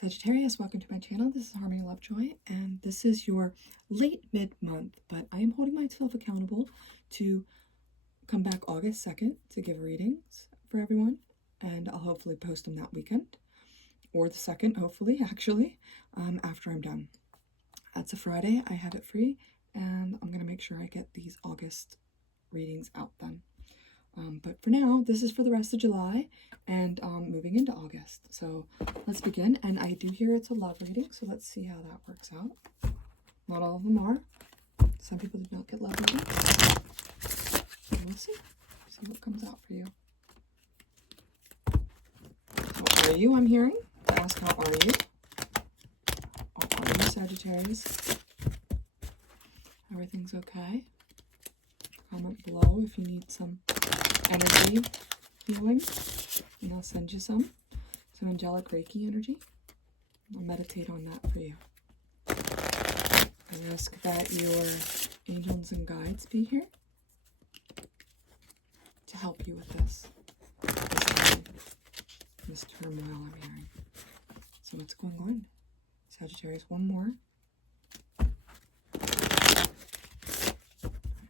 Sagittarius, welcome to my channel. This is Harmony Lovejoy, and this is your late mid-month, but I am holding myself accountable to come back August 2nd to give readings for everyone, and I'll hopefully post them that weekend, or the 2nd, hopefully, actually, after I'm done. That's a Friday. I have it free, and I'm going to make sure I get these August readings out then. But for now, this is for the rest of July and moving into August. So let's begin. And I do hear it's a love reading, so let's see how that works out. Not all of them are. Some people did not get love readings. So we'll see. See what comes out for you. How are you, I'm hearing? To ask how are you? How are you, Sagittarius? Everything's okay? Comment below if you need some energy healing, and I'll send you some angelic Reiki energy. I'll meditate on that for you. I ask that your angels and guides be here to help you with this turmoil I'm hearing. So what's going on, Sagittarius? One more.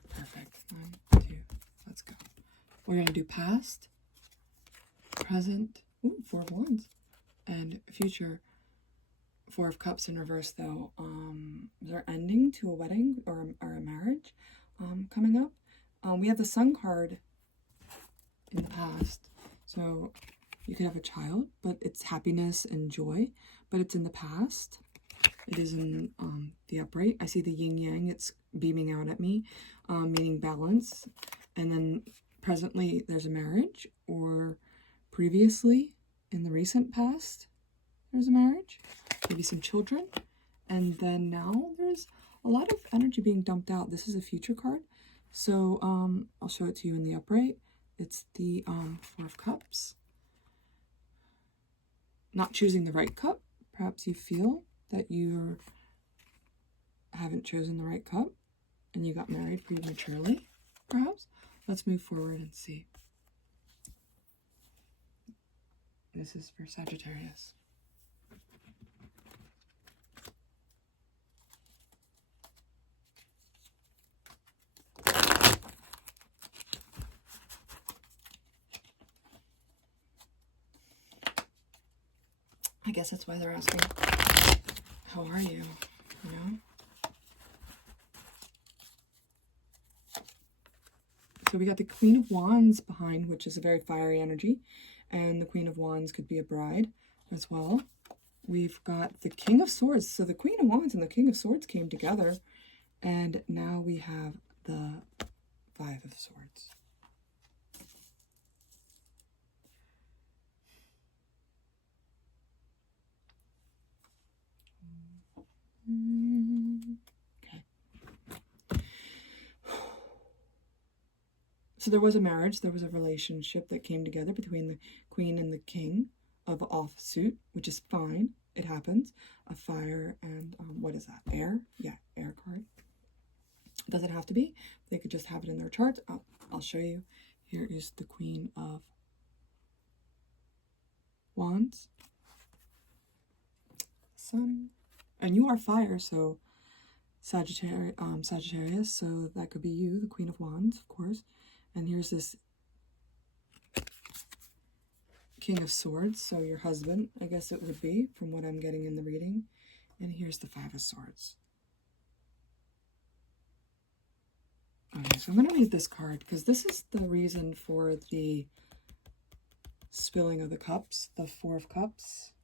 Perfect. 1, 2. Let's go. We're going to do past, present, 4 of Wands, and future. 4 of Cups in reverse, though. They're ending to a wedding or a marriage coming up. We have the Sun card in the past. So you could have a child, but it's happiness and joy, but it's in the past. It is in the upright. I see the yin-yang. It's beaming out at me, meaning balance. And then presently there's a marriage, or previously in the recent past there's a marriage, maybe some children, and then now there's a lot of energy being dumped out. This is a future card, so I'll show it to you in the upright. It's the 4 of Cups. Not choosing the right cup. Perhaps you feel that you haven't chosen the right cup and you got married prematurely, perhaps. Let's move forward and see. This is for Sagittarius. I guess that's why they're asking, how are you? You know? So we got the Queen of Wands behind, which is a very fiery energy. And the Queen of Wands could be a bride as well. We've got the King of Swords. So the Queen of Wands and the King of Swords came together. And now we have the 5 of Swords. Okay. So there was a marriage, there was a relationship that came together between the Queen and the King of offsuit, which is fine. It happens. A fire and, what is that? Air? Yeah, air card. It doesn't have to be. They could just have it in their charts. I'll show you. Here is the Queen of Wands. Sun. And you are fire, so Sagittarius, so that could be you, the Queen of Wands, of course. And here's this King of Swords, so your husband, I guess it would be, from what I'm getting in the reading. And here's the 5 of Swords. Okay, so I'm going to read this card, because this is the reason for the spilling of the cups, the 4 of Cups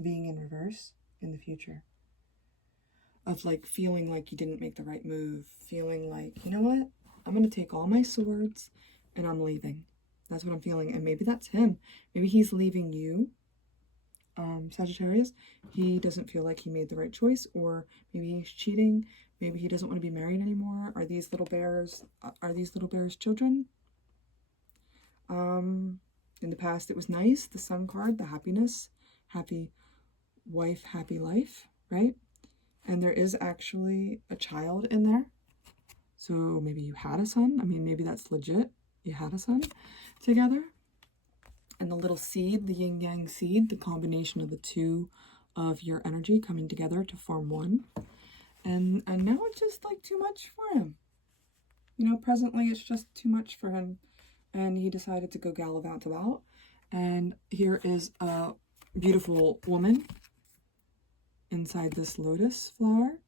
being in reverse in the future. Of like feeling like you didn't make the right move, feeling like, you know what, I'm going to take all my swords and I'm leaving. That's what I'm feeling. And maybe that's him. Maybe he's leaving you, Sagittarius. He doesn't feel like he made the right choice, or maybe he's cheating. Maybe he doesn't want to be married anymore. Are these little bears children? In the past it was nice, the Sun card, the happiness, happy wife, happy life, right? And there is actually a child in there. So maybe you had a son. I mean, maybe that's legit. You had a son together. And the little seed, the yin yang seed, the combination of the two of your energy coming together to form one. And now it's just like too much for him. You know, presently it's just too much for him. And he decided to go gallivant about. And here is a beautiful woman inside this lotus flower,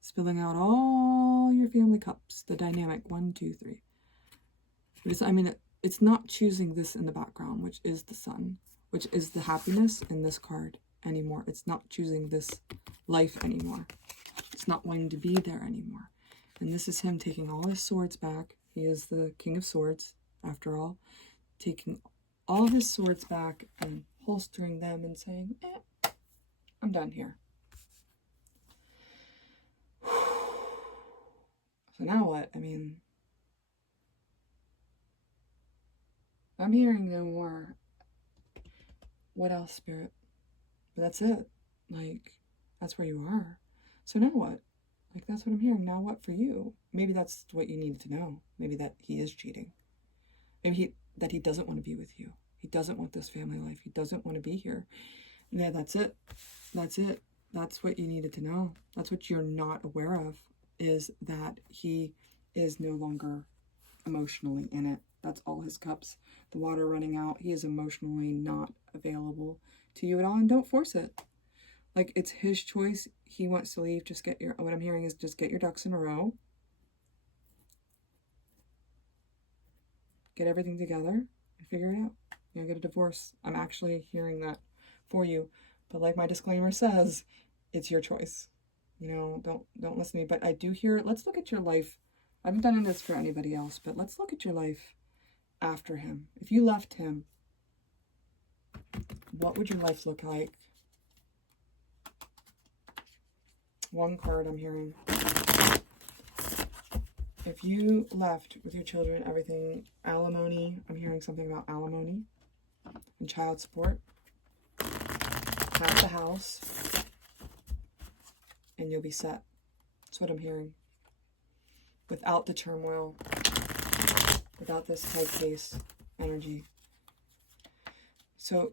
spilling out all your family cups. The dynamic 1, 2, 3. It's not choosing this in the background, which is the sun, which is the happiness in this card anymore. It's not choosing this life anymore. It's not wanting to be there anymore. And this is him taking all his swords back. He is the King of Swords, after all. Taking all his swords back and holstering them and saying, I'm done here. So now what? I mean, I'm hearing no more. What else, Spirit? But that's it. Like, that's where you are. So now what? Like, that's what I'm hearing. Now what for you? Maybe that's what you needed to know. Maybe that he is cheating. Maybe that he doesn't want to be with you. He doesn't want this family life. He doesn't want to be here. Yeah, that's it. That's it. That's what you needed to know. That's what you're not aware of, is that he is no longer emotionally in it. That's all his cups. The water running out. He is emotionally not available to you at all. And don't force it. Like, it's his choice. He wants to leave. Just get your, what I'm hearing is just get your ducks in a row. Get everything together and figure it out. You'll get a divorce. I'm actually hearing that for you. But like my disclaimer says, it's your choice. You know, don't listen to me. But I do hear, let's look at your life. I haven't done this for anybody else, but let's look at your life after him. If you left him, what would your life look like? One card I'm hearing. If you left with your children, everything, alimony, I'm hearing something about alimony and child support. Have the house, and you'll be set. That's what I'm hearing. Without the turmoil, without this tight case energy. So,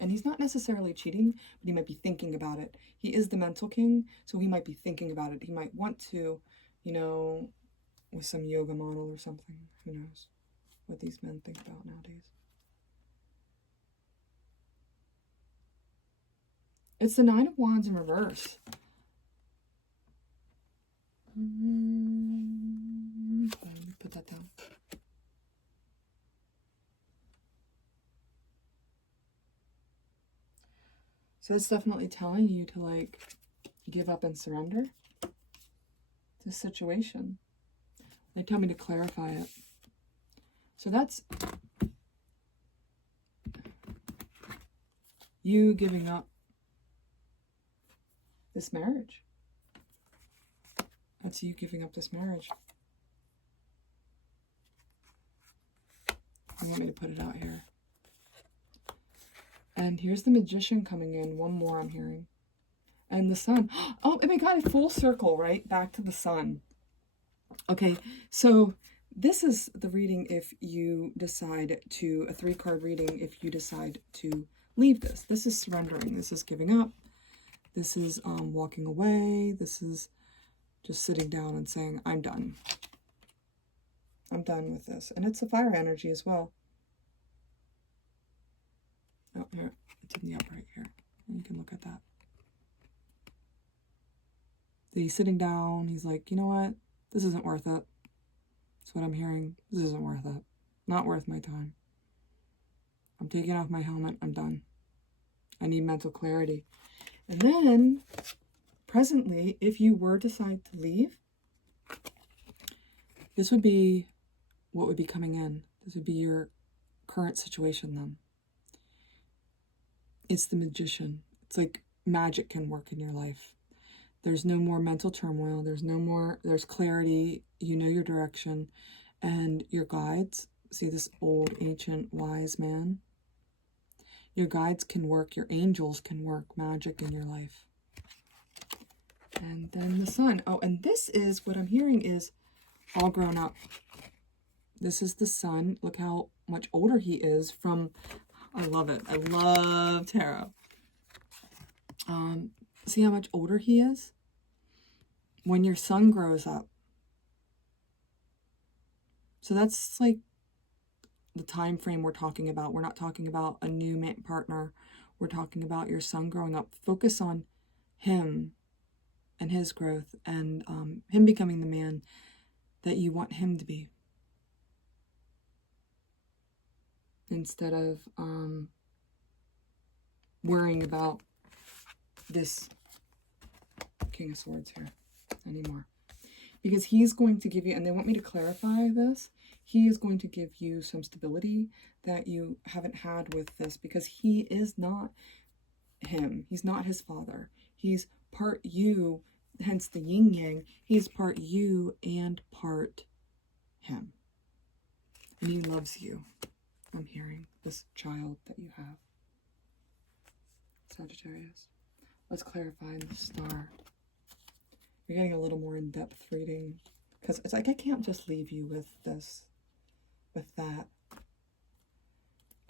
and he's not necessarily cheating, but he might be thinking about it. He is the mental king, so he might be thinking about it. He might want to, you know, with some yoga model or something. Who knows what these men think about nowadays. It's the Nine of Wands in reverse. Let me put that down. So it's definitely telling you to, like, give up and surrender this situation. They tell me to clarify it. So that's you giving up this marriage. That's you giving up this marriage. You want me to put it out here. And here's the Magician coming in. One more I'm hearing. And the Sun. Oh my God, full circle, right? Back to the Sun. Okay, so this is the reading if you decide to, a 3-card reading if you decide to leave this. This is surrendering. This is giving up. This is walking away. This is just sitting down and saying, I'm done. I'm done with this. And it's a fire energy as well. Oh, here. It's in the upright here. You can look at that. So he's sitting down. He's like, you know what? This isn't worth it. That's what I'm hearing. This isn't worth it. Not worth my time. I'm taking off my helmet. I'm done. I need mental clarity. And then, presently, if you were to decide to leave, this would be what would be coming in. This would be your current situation then. It's the Magician. It's like magic can work in your life. There's no more mental turmoil. There's clarity. You know your direction. And your guides, see this old, ancient, wise man? Your guides can work. Your angels can work magic in your life. And then the Sun. Oh, and this is, what I'm hearing is all grown up. This is the son. Look how much older he is from, I love it. I love tarot. See how much older he is? When your son grows up. So that's like the time frame we're talking about. We're not talking about a new partner. We're talking about your son growing up. Focus on him and his growth and him becoming the man that you want him to be. Instead of worrying about this King of Swords here anymore. Because he's going to give you, and they want me to clarify this, he is going to give you some stability that you haven't had with this, because he is not him. He's not his father. He's part you, hence the yin yang. He's part you and part him. And he loves you. I'm hearing this child that you have. Sagittarius. Let's clarify the star. You're getting a little more in-depth reading, because it's like I can't just leave you with this, with that.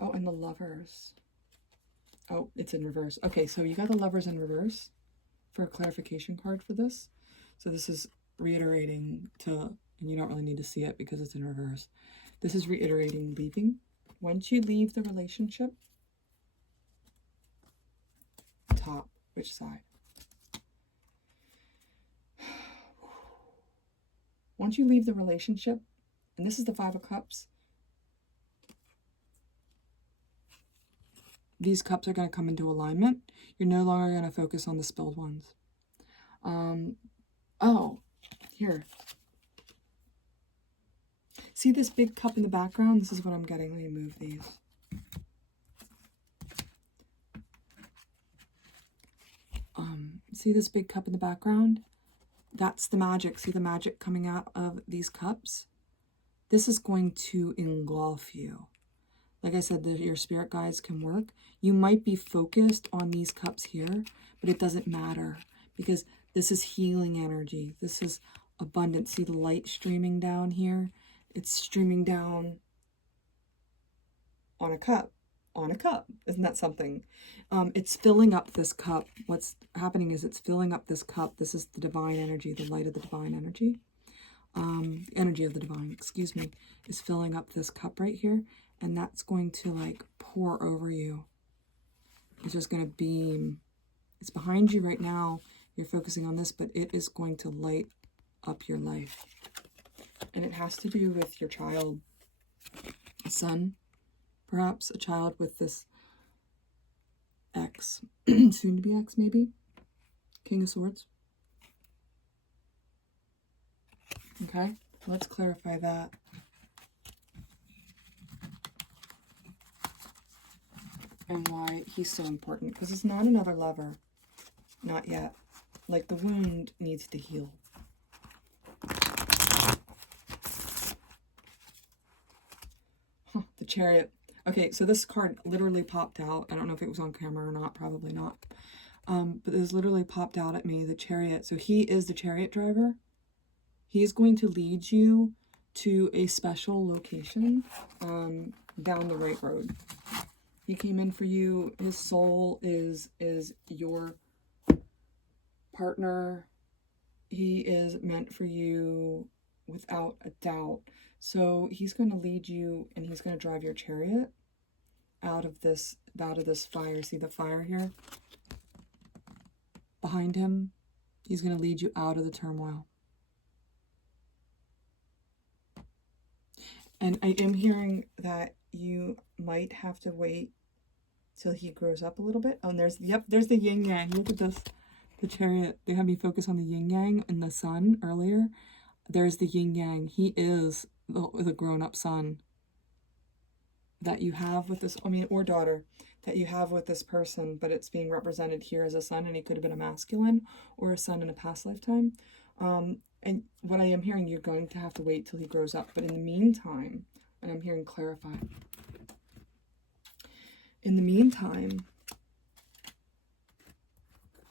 Oh, and the Lovers. Oh, it's in reverse. Okay, so you got the Lovers in reverse for a clarification card for this. So this is reiterating to, and you don't really need to see it because it's in reverse. This is reiterating leaving. Once you leave the relationship, top, which side? Once you leave the relationship, and this is the Five of Cups, these cups are going to come into alignment. You're no longer going to focus on the spilled ones. Oh, here. See this big cup in the background? This is what I'm getting. Let me move these. See this big cup in the background? That's the magic. See the magic coming out of these cups? This is going to engulf you. Like I said, your spirit guides can work. You might be focused on these cups here, but it doesn't matter because this is healing energy. This is abundance. See the light streaming down here? It's streaming down on a cup. On a cup. Isn't that something? It's filling up this cup. What's happening is it's filling up this cup. This is the divine energy, the light of the divine energy. Energy of the divine, excuse me, is filling up this cup right here. And that's going to like pour over you. It's just going to beam. It's behind you right now. You're focusing on this, but it is going to light up your life. And it has to do with your child, a son, perhaps a child with this ex, soon to be ex maybe, King of Swords. Okay, let's clarify that. And why he's so important, because it's not another lover, not yet. Like the wound needs to heal. The Chariot. Okay, so this card literally popped out. I don't know if it was on camera or not, probably not. But this literally popped out at me, the Chariot. So he is the chariot driver. He's going to lead you to a special location down the right road. He came in for you. His soul is your partner. He is meant for you without a doubt. So he's going to lead you and he's going to drive your chariot out of this fire. See the fire here? Behind him, he's going to lead you out of the turmoil. And I am hearing that you might have to wait till he grows up a little bit. Oh, and there's the yin yang. Look at this, the chariot. They had me focus on the yin yang and the sun earlier. There's the yin yang. He is the grown-up son that you have with this, or daughter that you have with this person, but it's being represented here as a son, and he could have been a masculine or a son in a past lifetime. And what I am hearing, you're going to have to wait till he grows up. But in the meantime, and I'm hearing clarify, in the meantime,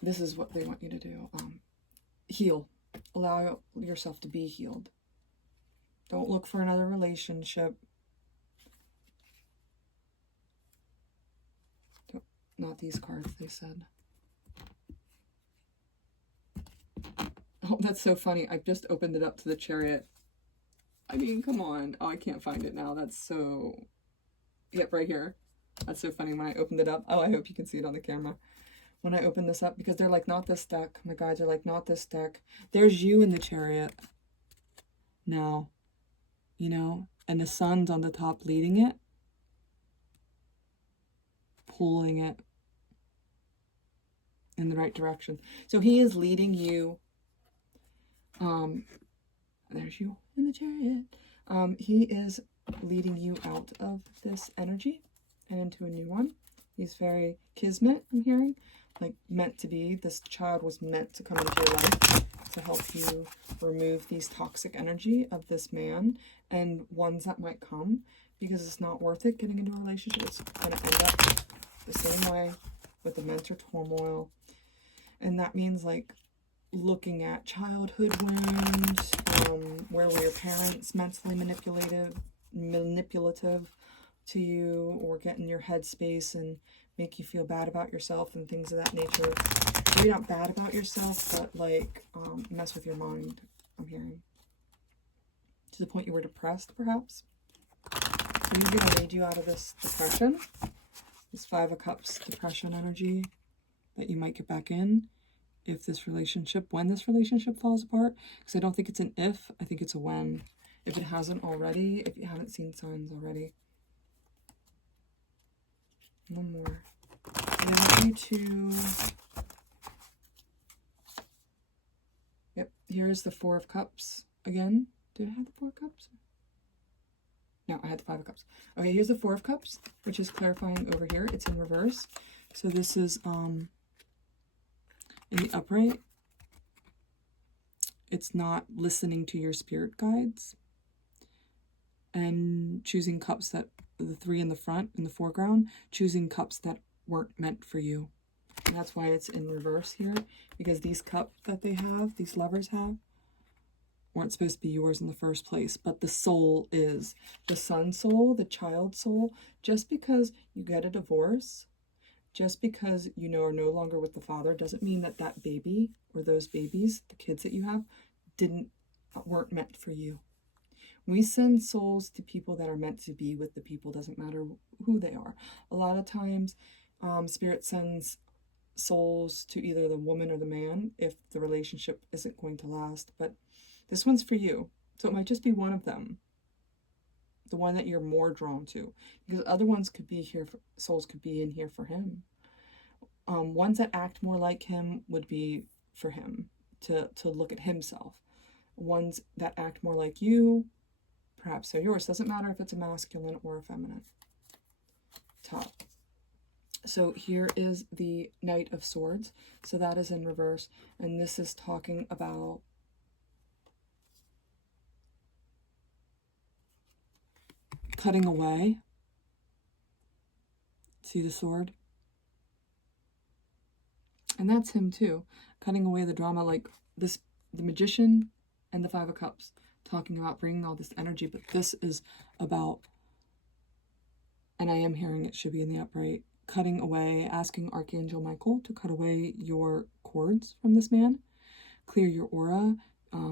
this is what they want you to do. Heal. Allow yourself to be healed. Don't look for another relationship. Not these cards, they said. Oh, that's so funny. I just opened it up to the Chariot. I mean, come on. Oh, I can't find it now. That's so... Yep, right here. That's so funny when I opened it up. Oh, I hope you can see it on the camera. When I open this up, because they're like, not this deck. My guides are like, not this deck. There's you in the Chariot. Now, you know, and the sun's on the top leading it. Pulling it in the right direction. So he is leading you. There's you in the Chariot. He is leading you out of this energy and into a new one. He's very kismet, I'm hearing, like meant to be. This child was meant to come into your life to help you remove these toxic energy of this man and ones that might come, because it's not worth it getting into a relationship. It's going to end up the same way with the mental turmoil. And that means like looking at childhood wounds, where were your parents mentally manipulative to you, or get in your headspace and make you feel bad about yourself and things of that nature. Maybe not bad about yourself, but like mess with your mind, I'm hearing. To the point you were depressed, perhaps. So he's going to lead you out of this depression. This 5 of Cups depression energy that you might get back in if this relationship, when this relationship falls apart. Because I don't think it's an if, I think it's a when. If it hasn't already, if you haven't seen signs already. One more. I want you to... Yep, here's the 4 of Cups again. Did I have the 4 of Cups? No, I had the 5 of Cups. Okay, here's the 4 of Cups, which is clarifying over here. It's in reverse. So this is in the upright. It's not listening to your spirit guides and choosing cups that, the 3 in the front, in the foreground, choosing cups that weren't meant for you. And that's why it's in reverse here, because these cups that they have, these lovers have, weren't supposed to be yours in the first place. But the soul is. The sun soul, the child soul. Just because you get a divorce, just because you know are no longer with the father, doesn't mean that that baby or those babies, the kids that you have, weren't meant for you. We send souls to people that are meant to be with the people, doesn't matter who they are. A lot of times, Spirit sends souls to either the woman or the man if the relationship isn't going to last. But this one's for you. So it might just be one of them. The one that you're more drawn to. Because other ones could be here, souls could be in here for him. Ones that act more like him would be for him, to look at himself. Ones that act more like you, perhaps they're yours. Doesn't matter if it's a masculine or a feminine. Top. So here is the Knight of Swords. So that is in reverse. And this is talking about cutting away. See the sword? And that's him too. Cutting away the drama, like this, the Magician and the 5 of Cups, talking about bringing all this energy. But this is about, and I am hearing it should be in the upright, cutting away, asking Archangel Michael to cut away your cords from this man. Clear your aura.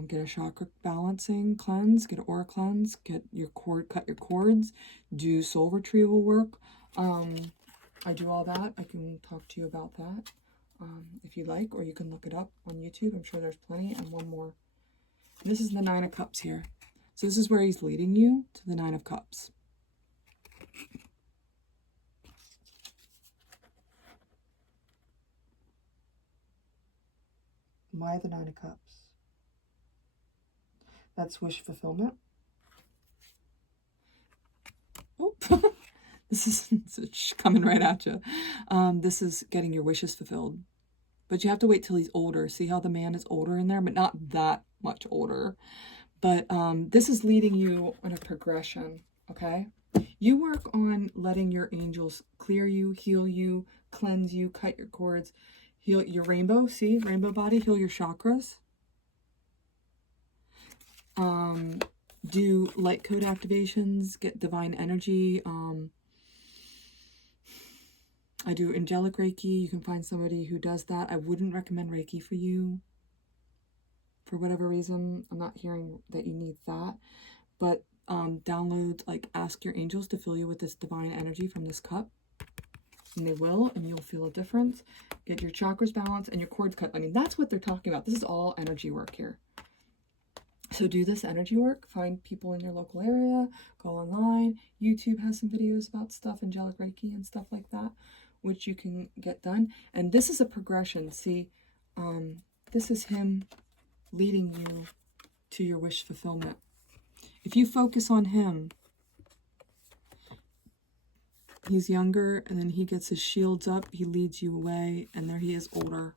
Get a chakra balancing cleanse, get an aura cleanse, get your cut your cords, do soul retrieval work. I do all that. I can talk to you about that if you like, or you can look it up on YouTube. I'm sure there's plenty. And one more. This is the 9 of Cups here. So this is where he's leading you to the 9 of Cups. Why the 9 of Cups? That's wish fulfillment. Oh, this is coming right at you. This is getting your wishes fulfilled. But you have to wait till he's older. See how the man is older in there, but not that much older. But this is leading you on a progression, okay? You work on letting your angels clear you, heal you, cleanse you, cut your cords, heal your rainbow. See, rainbow body, heal your chakras. do light code activations, get divine energy. I do angelic Reiki. You can find somebody who does that. I wouldn't recommend Reiki for you for whatever reason. I'm not hearing that you need that. But download, like, ask your angels to fill you with this divine energy from this cup. And they will, and you'll feel a difference. Get your chakras balanced and your cords cut. I mean, that's what they're talking about. This is all energy work here. So do this energy work. Find people in your local area. Go online. YouTube has some videos about stuff, angelic Reiki and stuff like that, which you can get done. And this is a progression. See, this is him leading you to your wish fulfillment. If you focus on him, he's younger, and then he gets his shields up, he leads you away, and there he is older.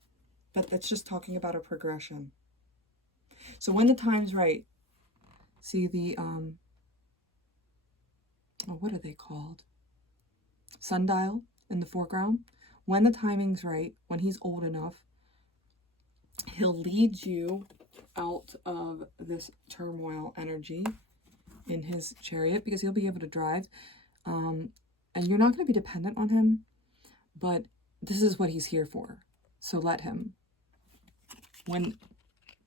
But that's just talking about a progression. So when the time's right, see the, what are they called? Sundial in the foreground. When the timing's right, when he's old enough, he'll lead you out of this turmoil energy in his chariot, because he'll be able to drive. And you're not going to be dependent on him, but this is what he's here for. So let him. When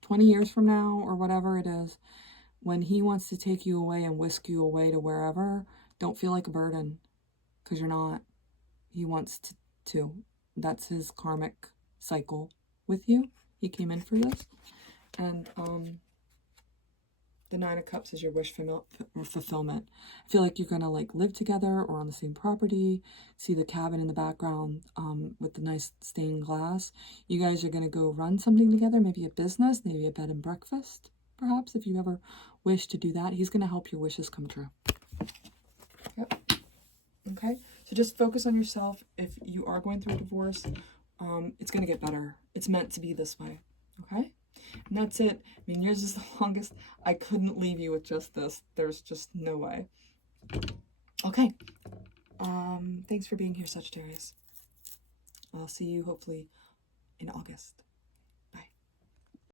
20 years from now, or whatever it is, when he wants to take you away and whisk you away to wherever, don't feel like a burden, because you're not. He wants to. That's his karmic cycle with you. He came in for this. And the Nine of Cups is your wish fulfillment. I feel like you're going to, like, live together or on the same property. See the cabin in the background with the nice stained glass. You guys are going to go run something together, maybe a business, maybe a bed and breakfast, perhaps, if you ever wish to do that. He's going to help your wishes come true. Yep. Okay? So just focus on yourself. If you are going through a divorce, it's going to get better. It's meant to be this way. Okay? And that's it. I mean, yours is the longest. I couldn't leave you with just this. There's just no way. Okay. Thanks for being here, Sagittarius. I'll see you hopefully in August.